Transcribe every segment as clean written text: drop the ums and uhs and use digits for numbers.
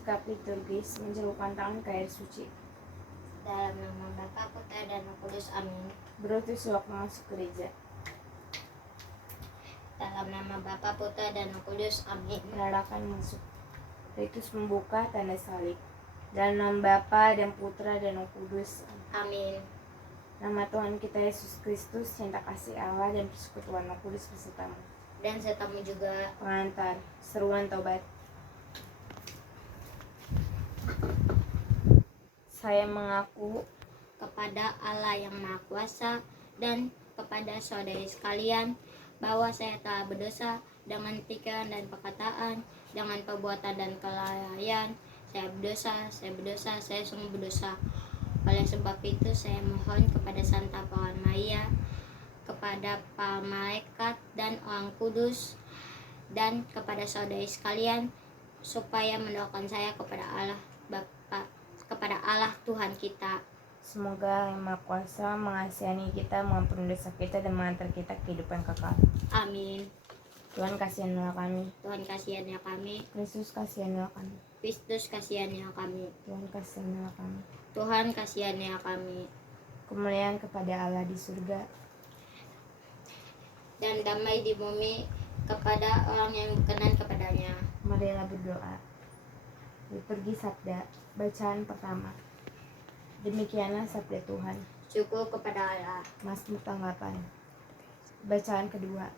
sikap liturgis mencelupkan tangan ke air suci. Dalam nama Bapa, Putra, dan Roh Kudus. Amin. Berarti sewaktu masuk gereja. Dalam nama Bapa, Putra, dan Roh Kudus. Amin. Perarakan masuk. Ritus membuka tanda salib. Dalam nama Bapa dan Putra dan Roh Kudus. Amin. Nama Tuhan kita Yesus Kristus, cinta kasih Allah dan persekutuan Roh Kudus besertamu. Dan sertamu juga. Pengantar, seruan taubat. Saya mengaku Kepada Allah yang Maha Kuasa dan kepada saudari sekalian bahwa saya telah berdosa dengan pikiran dan perkataan, dengan perbuatan dan kelalaian. Saya berdosa, saya sungguh berdosa. Oleh sebab itu saya mohon kepada Santa Paula Maria, kepada para malaikat dan orang kudus, dan kepada saudari sekalian, supaya mendoakan saya kepada Allah Bapa, kepada Allah Tuhan kita. semoga Yang Maha Kuasa mengasihani kita, mengampuni dosa kita, dan mengantar kita ke kehidupan kekal. Amin. Tuhan kasihanilah kami. Tuhan kasihanilah kami. Kristus kasihanilah kami. Kristus kasihanilah kami. Tuhan kasihanilah kami. Tuhan kasihanilah kami. Kemuliaan kepada Allah di surga Dan damai di bumi kepada orang yang berkenan kepadanya. Marilah berdoa. Liturgi Sabda. Bacaan pertama. Demikianlah sabda Tuhan. Syukur kepada Allah. Mazmur tanggapan. Bacaan kedua.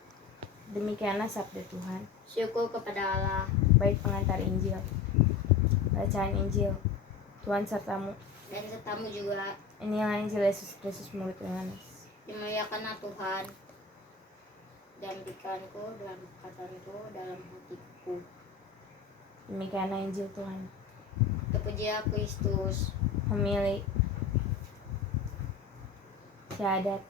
Demikianlah sabda Tuhan. Syukur kepada Allah. Bait pengantar Injil. Bacaan Injil. Tuhan sertamu. Dan sertamu juga. Inilah Injil Yesus Kristus menurut Yohanes. Dimuliakanlah Tuhan dalam pikiranku, dalam perkataanku, dalam hatiku. Demikianlah Injil Tuhan. Terpujilah Kristus. Homili. Syahadat.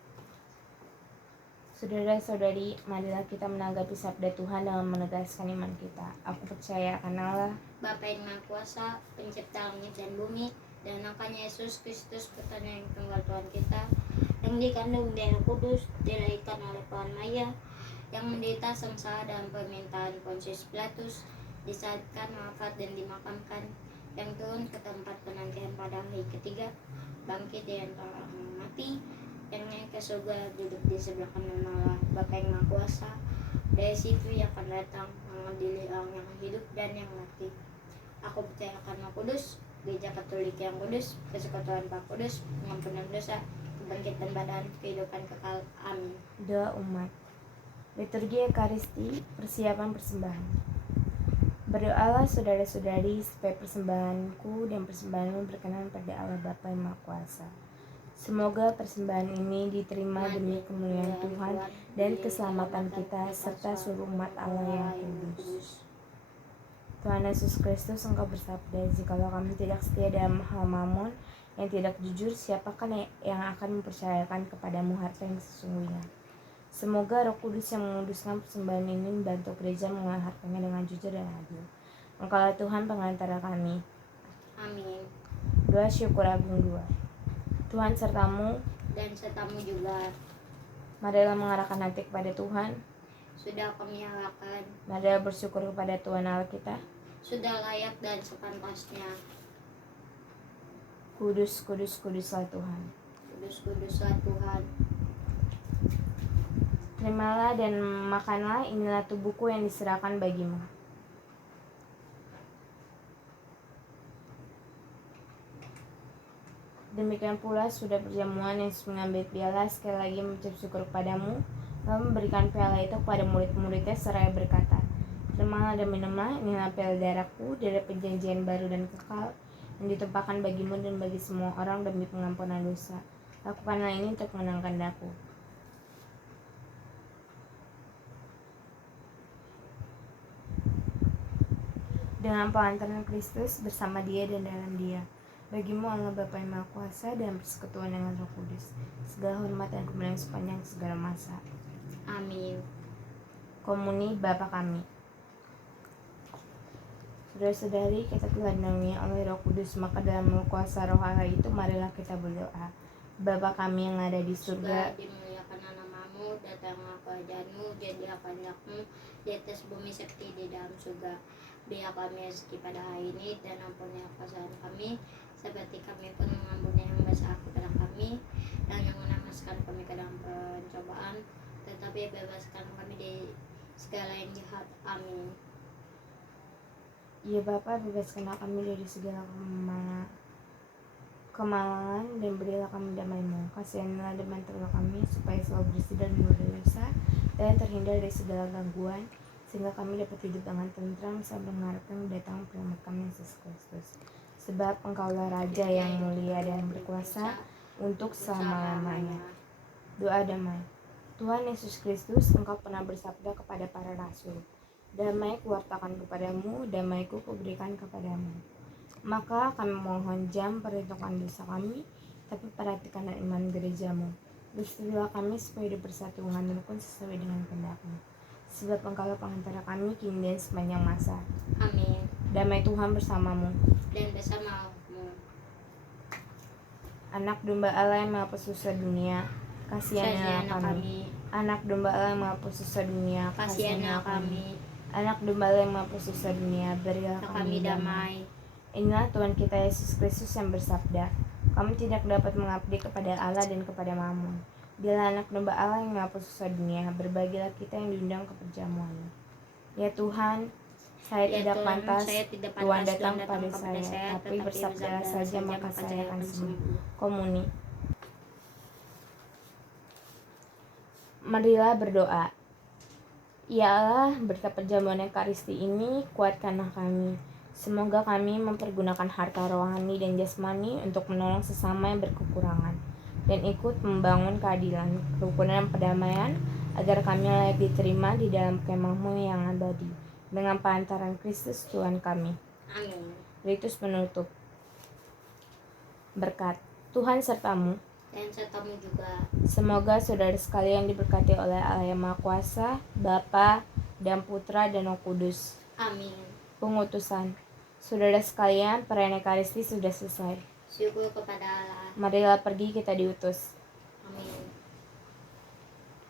Saudara-saudari, marilah kita menanggapi sabda Tuhan dengan menegaskan iman kita. Aku percaya akan Allah, Bapa yang Maha Kuasa, pencipta langit dan bumi, dan akan Yesus Kristus, putra yang tunggal Tuhan kita, yang dikandung dari Roh Kudus, dilahirkan oleh Tuhan Maria, yang menderita sengsara dalam permintaan Pontius Pilatus, disalibkan, wafat dan dimakamkan, yang turun ke tempat penantian pada hari ketiga, bangkit dari antara orang mati, yang naik ke surga, duduk di sebelah kanan Allah, Bapa yang Maha Kuasa, dari situ yang akan datang mengadili orang yang hidup dan yang mati. Aku percaya akan Roh Kudus, Gereja Katolik yang kudus, persekutuan Roh Kudus, pengampunan dosa, kebangkitan badan, kehidupan kekal. Amin. doa umat. Liturgi Ekaristi, persiapan persembahan. Berdoalah saudara-saudari supaya persembahanku dan persembahanmu berkenan pada Allah Bapa yang Maha Kuasa. Semoga persembahan ini diterima demi kemuliaan Tuhan dan keselamatan kita serta seluruh umat Allah yang kudus. Tuhan Yesus Kristus, Engkau bersabda, jikalau kami tidak setia dalam hal mamon yang tidak jujur, siapakah yang akan mempercayakan kepadamu harta yang sesungguhnya? Semoga Roh Kudus yang menguduskan persembahan ini membantu gereja mengolah hartanya dengan jujur dan adil. Engkaulah Tuhan pengantara kami. Amin. Doa syukur agung 2. Tuhan sertamu, Dan sertamu juga. marilah mengarahkan hati kepada Tuhan. Sudah kami arahkan, Marilah bersyukur kepada Tuhan Allah kita. sudah layak dan sepantasnya. Kudus, kudus, kuduslah Tuhan. Kudus-kuduslah Tuhan. Terimalah dan makanlah, inilah tubuhku yang diserahkan bagimu. Demikian pula sudah perjamuan Yesus mengambil piala, sekali lagi mengucap syukur kepadamu, lalu memberikan piala itu kepada murid-muridnya seraya berkata, terimalah dan minumlah, inilah piala darahku dari perjanjian baru dan kekal, yang ditumpahkan bagimu dan bagi semua orang demi pengampunan dosa. Lakukanlah ini untuk menangkan daku. Dengan pengantaran Kristus, bersama Dia dan dalam Dia. Bagimu Allah Bapa yang Maha Kuasa dan persekutuan dengan Roh Kudus, segala hormat dan kemuliaan sepanjang segala masa. Amin. Komuni Bapa kami. Saudara-saudari, kita telah dinaungi oleh Roh Kudus, maka dalam kuasa Roh Allah itu marilah kita berdoa. Bapa kami yang ada di surga, Dimuliakanlah namamu, datanglah kerajaanmu, jadilah kehendakmu di atas bumi seperti di dalam surga. Beri kami rezeki pada hari ini, dan ampuni kesalahan kami, seperti kami pun mengampuni yang bersalah kepada kami, dan jangan masukkan kami ke dalam pencobaan, tetapi bebaskan kami dari segala yang jahat. Amin. Ya Bapa, bebaskanlah kami dari segala kemalangan dan berilah kami damai-Mu. Kasihanilah dan bantulah kami supaya selalu bersih dan murni dari dosa dan terhindar dari segala gangguan, sehingga kami dapat hidup dengan tentram sambil mengharapkan kedatangan penyelamat kami Yesus Kristus. Sebab Engkaulah Raja yang mulia dan berkuasa untuk selama-lamanya. Doa damai. Tuhan Yesus Kristus, Engkau pernah bersabda kepada para rasul, damai kuwartakan kepadamu, damaiku kuberikan kepadamu. Maka kami mohon jangan perhitungkan dosa kami, tapi perhatikanlah iman gerejamu. Bersetujulah kami supaya hidup bersatu dengan rukun sesuai dengan kehendak-Mu. Sebab Engkaulah pengantara kami kini dan sepanjang masa. Amin. Damai Tuhan bersamamu. Dan bersamamu. Anak domba Allah yang menghapus dosa dunia, kasihanilah kami. Anak domba Allah yang menghapus dosa dunia, Kasihanilah kami. Anak domba Allah yang menghapus dosa dunia, berilah kami damai. Inilah Tuhan kita Yesus Kristus yang bersabda, kami tidak dapat mengabdi kepada Allah dan kepada Mammon. Dialah anak domba Allah yang menghapus dosa dunia, berbahagialah kita yang diundang ke perjamuannya. Ya Tuhan, saya tidak pantas Tuhan datang pada saya, tapi bersabdalah saja maka saya akan sembuh. Komuni. Marilah berdoa. Ya Allah, berkat perjamuan Ekaristi ini, kuatkanlah kami. Semoga kami mempergunakan harta rohani dan jasmani untuk menolong sesama yang berkekurangan, dan ikut membangun keadilan, kerukunan, dan perdamaian, agar kami layak diterima di dalam kemah-Mu yang abadi. Dengan perantaran Kristus Tuhan kami. Amin. Ritus penutup. Berkat Tuhan sertamu. Dan sertamu juga. Semoga saudara sekalian diberkati oleh Allah yang Maha Kuasa, Bapa dan Putra dan Roh Kudus. Amin. Pengutusan. Saudara sekalian, perayaan Ekaristi sudah selesai. Syukur kepada Allah. Marilah pergi, kita diutus. Amin.